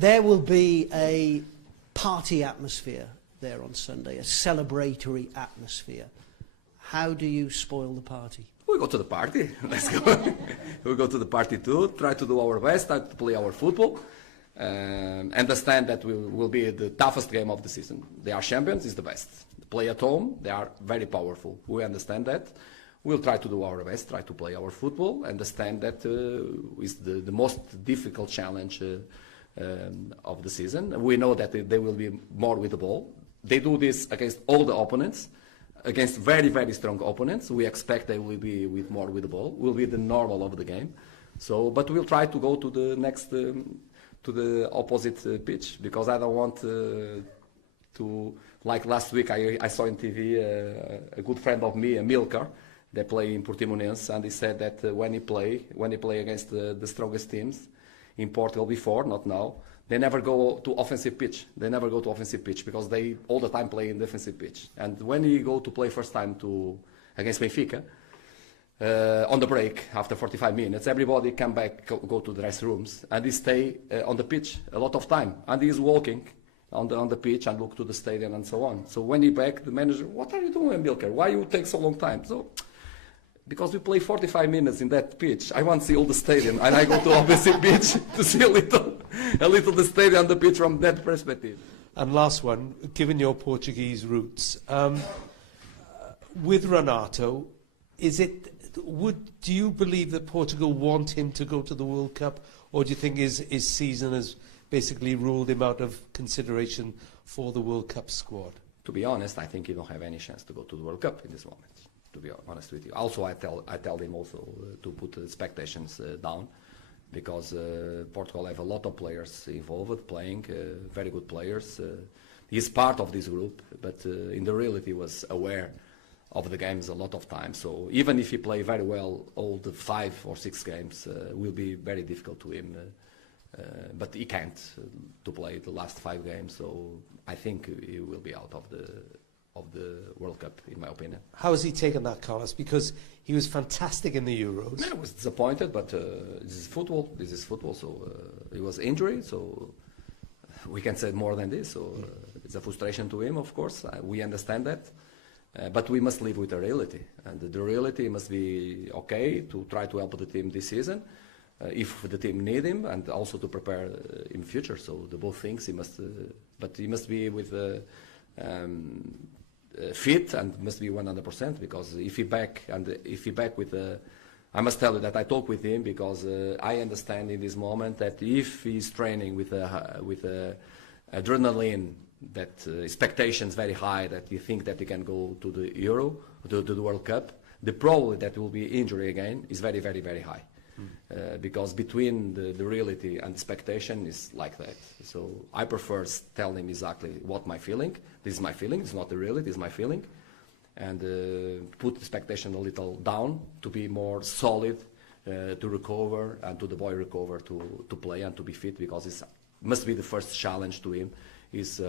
There will be a party atmosphere there on Sunday, a celebratory atmosphere. How do you spoil the party? We go to the party. Let's go. We go to the party too. Try to do our best. Try to play our football. Understand that will be the toughest game of the season. They are champions. It's the best. Play at home. They are very powerful. We understand that. We'll try to do our best. Try to play our football. Understand that is the most difficult challenge of the season. We know that they will be more with the ball. They do this against all the opponents. Against very, very strong opponents, we expect they will be more with the ball. Will be the normal of the game. So, but we'll try to go to the next, to the opposite pitch, because I don't want to, like last week I saw in TV a good friend of me, Amilcar, they play in Portimonense, and he said that when he play against the strongest teams in Portugal before, not now, they never go to offensive pitch. They never go to offensive pitch because they all the time play in defensive pitch. And when he go to play first time against Benfica, on the break after 45 minutes, everybody come back, go to the dressing rooms, and he stay on the pitch a lot of time. And he's walking on the pitch and look to the stadium and so on. So when he back, the manager, what are you doing, Amilcar? Why you take so long time? So, because we play 45 minutes in that pitch, I want to see all the stadium, and I go to opposite pitch to see a little the stadium, the pitch from that perspective. And last one, given your Portuguese roots, with Renato, do you believe that Portugal want him to go to the World Cup, or do you think his season has basically ruled him out of consideration for the World Cup squad? To be honest, I think he don't have any chance to go to the World Cup in this moment. To be honest with you. Also, I tell him also to put the expectations down, because Portugal have a lot of players involved playing, very good players. He's part of this group, but in the reality was aware of the games a lot of times. So even if he play very well all the 5 or 6 games, will be very difficult to him. But he can't to play the last 5 games. So I think he will be out of the World Cup, in my opinion. How has he taken that, Carlos? Because he was fantastic in the Euros. I was disappointed, but this is football. So it was injury, so we can say more than this. So it's a frustration to him, of course. We understand that. But we must live with the reality. And the reality must be okay to try to help the team this season, if the team need him, and also to prepare in future. So the both things, but he must be with fit and must be 100%, because if he back with I must tell you that I talk with him because I understand in this moment that if he's training with adrenaline, that expectations very high, that you think that he can go to the Euro, to the World Cup, the probability that will be injury again is very, very, very high. Because between the reality and expectation is like that. So I prefer tell him exactly what my feeling. This is my feeling. It's not the reality. This is my feeling, and put the expectation a little down to be more solid, to recover, and to the boy recover to play and to be fit, because it must be the first challenge to him is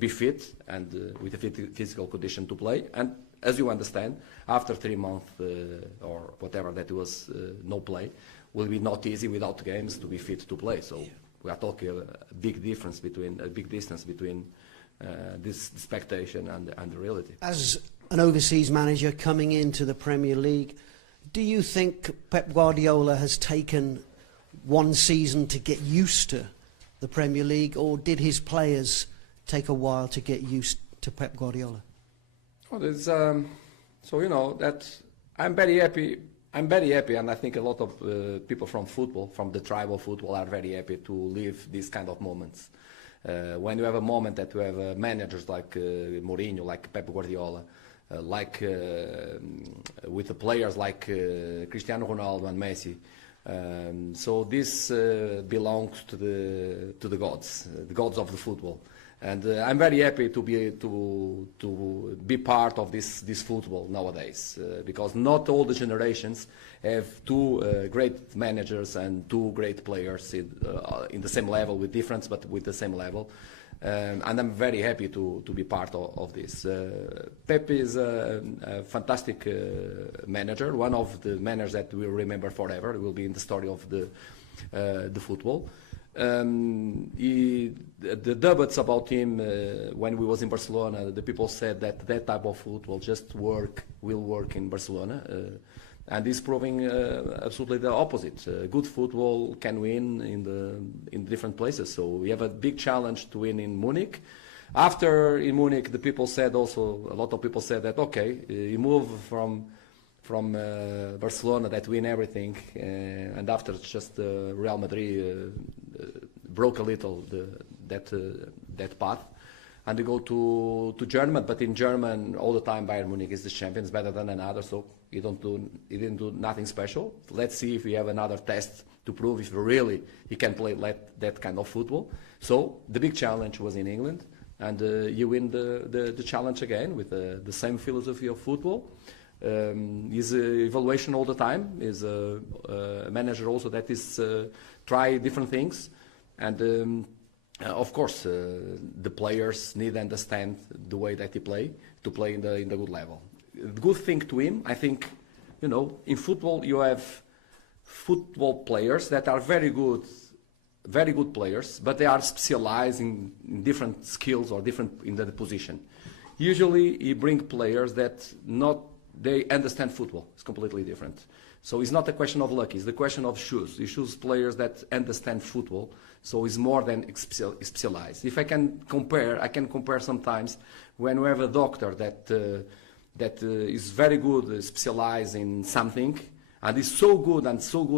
be fit and with a physical condition to play. And as you understand, after 3 months or whatever that was no play, will be not easy without games to be fit to play. So we are talking a big distance between this expectation and the reality. As an overseas manager coming into the Premier League, do you think Pep Guardiola has taken one season to get used to the Premier League, or did his players take a while to get used to Pep Guardiola? Well, so you know that I'm very happy, and I think a lot of people from football, from the tribal football, are very happy to live these kind of moments. When you have a moment that you have managers like Mourinho, like Pep Guardiola, with the players like Cristiano Ronaldo and Messi. So this belongs to the gods of the football. And I'm very happy to be part of this football nowadays, because not all the generations have 2 great managers and 2 great players in the same level, with difference, but with the same level. And I'm very happy to be part of this. Pep is a fantastic manager, one of the managers that we'll remember forever. It will be in the story of the football. The debates about him when we was in Barcelona, the people said that that type of football will work in Barcelona, and he's proving absolutely the opposite. Good football can win in different places. So we have a big challenge to win in Munich. After in Munich, the people said also, a lot of people said that okay, he moved from Barcelona that win everything, and after just Real Madrid broke a little that path, and they go to German. But in German, all the time Bayern Munich is the champions, better than another. So he didn't do nothing special. Let's see if we have another test to prove if really he can play that kind of football. So the big challenge was in England, and you win the challenge again with the same philosophy of football. His evaluation all the time. Is a manager also that is try different things, and of course the players need to understand the way that he play to play in the good level. The good thing to him, I think, in football you have football players that are very good players, but they are specialized in different skills or different in the position. Usually he bring players that they understand football. It's completely different. So it's not a question of luck, it's the question of shoes. He chooses players that understand football, so it's more than specialized. If I can compare sometimes when we have a doctor that is very good, specialized in something, and is so good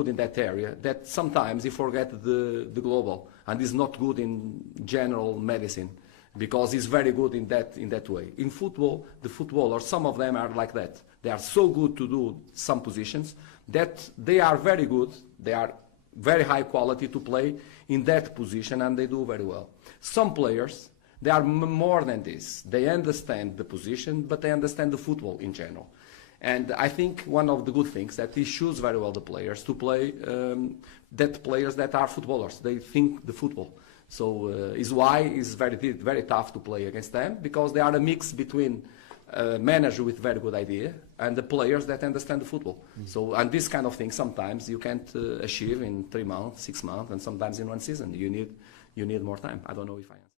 in that area that sometimes he forgets the global and is not good in general medicine, because he's very good in that way. In football, the footballers, some of them are like that. They are so good to do some positions that they are very good, they are very high quality to play in that position, and they do very well. Some players, they are more than this. They understand the position, but they understand the football in general. And I think one of the good things that he chooses very well the players to play, players that are footballers. They think the football. So is why it's very tough to play against them, because they are a mix between a manager with very good idea and the players that understand the football. So, and this kind of thing sometimes you can't achieve in 3 months, 6 months, and sometimes in 1 season. You need more time. I don't know if I